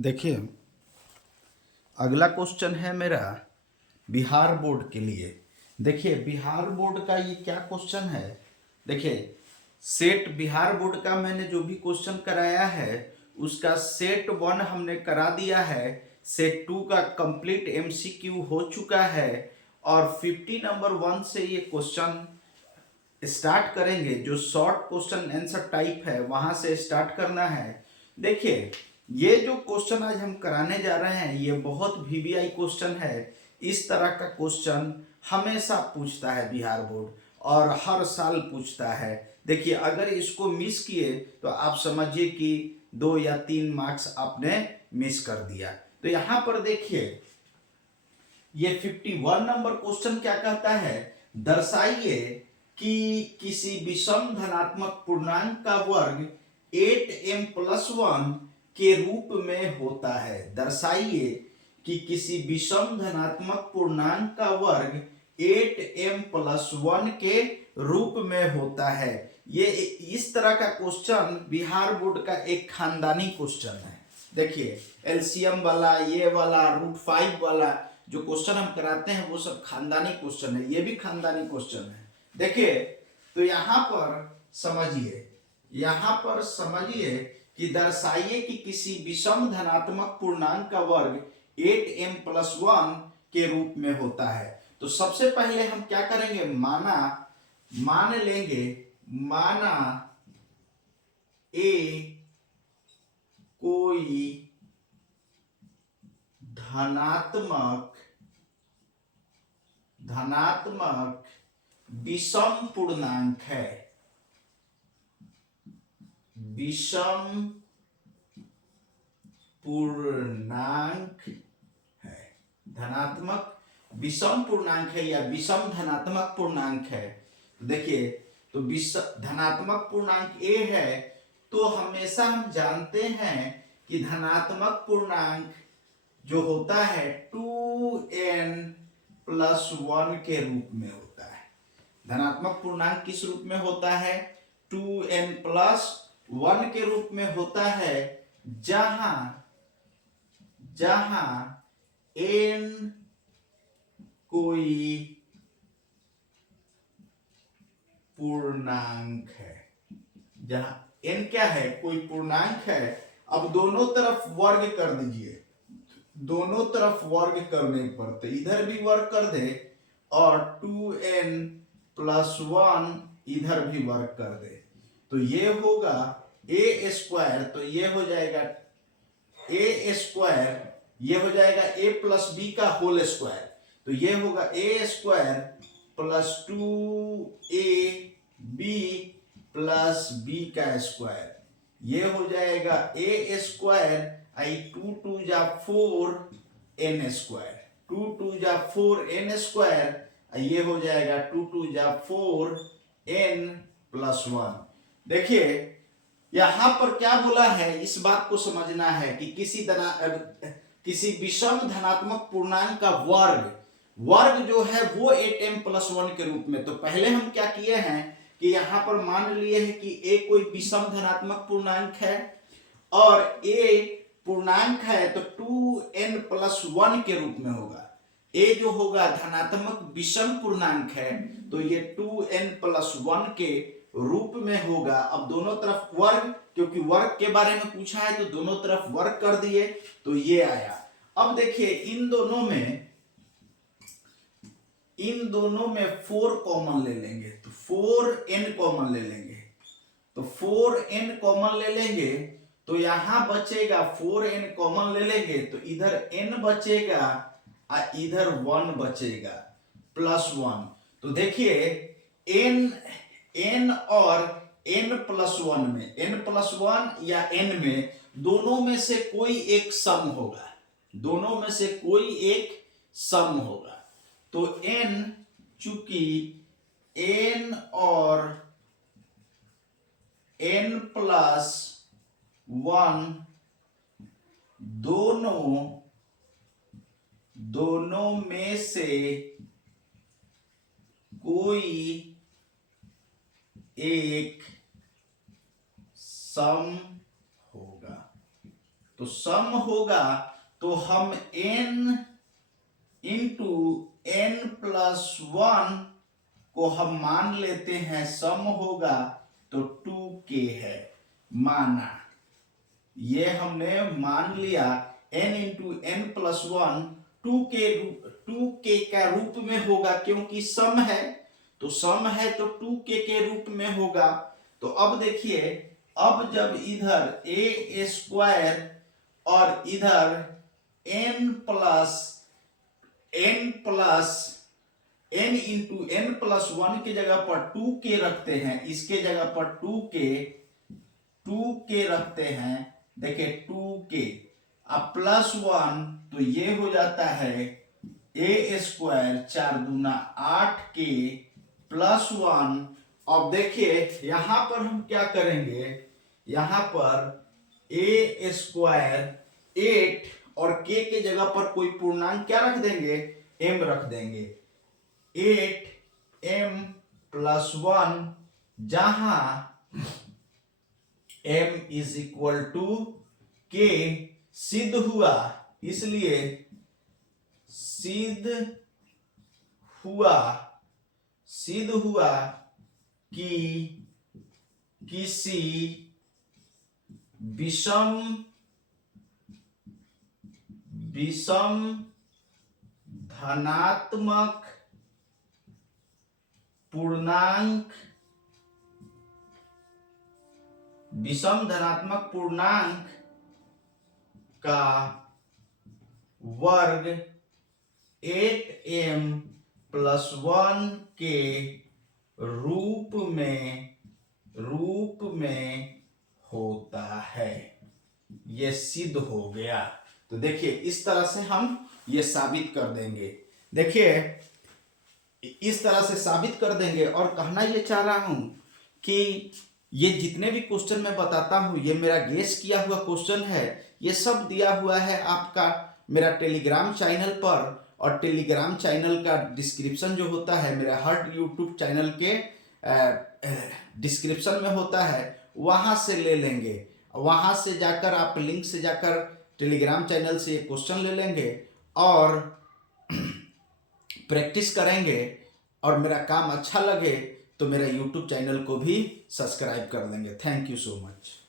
देखिए, अगला क्वेश्चन है मेरा बिहार बोर्ड के लिए। देखिए, बिहार बोर्ड का ये क्या क्वेश्चन है। देखिए, सेट बिहार बोर्ड का मैंने जो भी क्वेश्चन कराया है उसका सेट 1 हमने करा दिया है। सेट 2 का कंप्लीट एमसीक्यू हो चुका है और 50 नंबर 1 से ये क्वेश्चन स्टार्ट करेंगे। जो शॉर्ट क्वेश्चन आंसर टाइप है वहां से स्टार्ट करना है। देखिए, ये जो क्वेश्चन आज हम कराने जा रहे हैं ये बहुत वीवीआई क्वेश्चन है। इस तरह का क्वेश्चन हमेशा पूछता है बिहार बोर्ड और हर साल पूछता है। देखिए, अगर इसको मिस किए तो आप समझिए कि 2 या 3 मार्क्स आपने मिस कर दिया। तो यहां पर देखिए, ये 51 नंबर क्वेश्चन क्या कहता है, दर्शाइए कि किसी विषम धनात्मक पूर्णांक का वर्ग 8m+1 के रूप में होता है। दर्शाइए कि किसी विषम धनात्मक पूर्णांक का वर्ग 8m+1 के रूप में होता है। ये इस तरह का क्वेश्चन बिहार बोर्ड का एक खानदानी क्वेश्चन है। देखिए, एलसीएम वाला, ये वाला, √5 वाला जो क्वेश्चन हम कराते हैं वो सब खानदानी क्वेश्चन है। ये भी खानदानी क्वेश्चन है। देखिए, तो यहां पर समझिए कि दर्शाइए कि किसी विषम धनात्मक पूर्णांक का वर्ग 8m+1 के रूप में होता है। तो सबसे पहले हम क्या करेंगे, माना ए कोई धनात्मक विषम पूर्णांक है। विषम पूर्णांक है, धनात्मक विषम पूर्णांक है या विषम धनात्मक पूर्णांक है। तो देखिए, तो धनात्मक पूर्णांक ए है तो हमेशा हम जानते हैं कि धनात्मक पूर्णांक जो होता है 2n+1 के रूप में होता है। धनात्मक पूर्णांक किस रूप में होता है, 2n+1 के रूप में होता है, जहां n कोई पूर्णांक है। जहां n क्या है, कोई पूर्णांक है। अब दोनों तरफ वर्ग कर दीजिए। दोनों तरफ वर्ग करने पर तो इधर भी वर्ग कर दे और 2n+1 इधर भी वर्ग कर दे तो ये होगा a²। तो ये हो जाएगा a², ये हो जाएगा a+b का होल स्क्वायर। तो ये होगा a² + 2ab + b का स्क्वायर। ये हो जाएगा a², 2 2 जा 4n², 2 2 जा 4n²। ये हो जाएगा 2 2 जा 4n+1। देखिए, यहां पर क्या बोला है, इस बात को समझना है कि किसी विषम धनात्मक पूर्णांक का वर्ग जो है वो 8m+1 के रूप में। तो पहले हम क्या किए हैं कि यहां पर मान लिए हैं कि a कोई विषम धनात्मक पूर्णांक है और a पूर्णांक है तो 2n+1 के रूप में होगा। a जो होगा धनात्मक विषम पूर्णांक है तो ये 2n+1 के रूप में होगा। अब दोनों तरफ वर्ग, क्योंकि वर्ग के बारे में पूछा है तो दोनों तरफ वर्ग कर दिए तो ये आया। अब देखिए, इन दोनों में 4 कॉमन ले लेंगे तो 4n कॉमन ले लेंगे। तो 4n कॉमन ले लेंगे तो यहां बचेगा 4n कॉमन ले लेंगे तो इधर n बचेगा और इधर 1 बचेगा +1। तो देखिए, n और n+1 में, n+1 या n में दोनों में से कोई एक सम होगा। दोनों में से कोई एक सम होगा। तो n, चूंकि n और n+1 दोनों में से कोई एक सम होगा। तो सम होगा तो हम n इंटू n प्लस 1 को हम मान लेते हैं सम होगा तो 2k है, माना। ये हमने मान लिया n into n plus 1 2k का रूप में होगा, क्योंकि सम है तो सम है तो 2k के रूप में होगा। तो अब देखिए, अब जब इधर a स्क्वायर और इधर n इंटू n प्लस 1 की जगह पर 2k रखते हैं, इसके जगह पर 2k रखते हैं। देखिए 2k अब प्लस 1 तो ये हो जाता है a स्क्वायर 4 दूना 8k प्लस 1। अब देखिए यहां पर हम क्या करेंगे, यहां पर a स्क्वायर 8 और k के जगह पर कोई पूर्णांक क्या रख देंगे, m रख देंगे। 8m प्लस 1 जहां m is equal to k सिद्ध हुआ, इसलिए सिद्ध हुआ कि किसी विषम धनात्मक पूर्णांक का वर्ग 8m प्लस 1 के रूप में होता है। यह सिद्ध हो गया। तो देखिए इस तरह से हम ये साबित कर देंगे। देखिए इस तरह से साबित कर देंगे। और कहना ये चाह रहा हूं कि ये जितने भी क्वेश्चन मैं बताता हूं, ये मेरा गेस किया हुआ क्वेश्चन है। ये सब दिया हुआ है आपका मेरा टेलीग्राम चैनल पर, और टेलीग्राम चैनल का डिस्क्रिप्शन जो होता है मेरा हर यूट्यूब चैनल के डिस्क्रिप्शन में होता है, वहां से ले लेंगे। वहां से जाकर आप लिंक से जाकर टेलीग्राम चैनल से क्वेश्चन ले लेंगे और प्रैक्टिस करेंगे। और मेरा काम अच्छा लगे तो मेरा यूट्यूब चैनल को भी सब्सक्राइब कर देंगे। Thank you so much.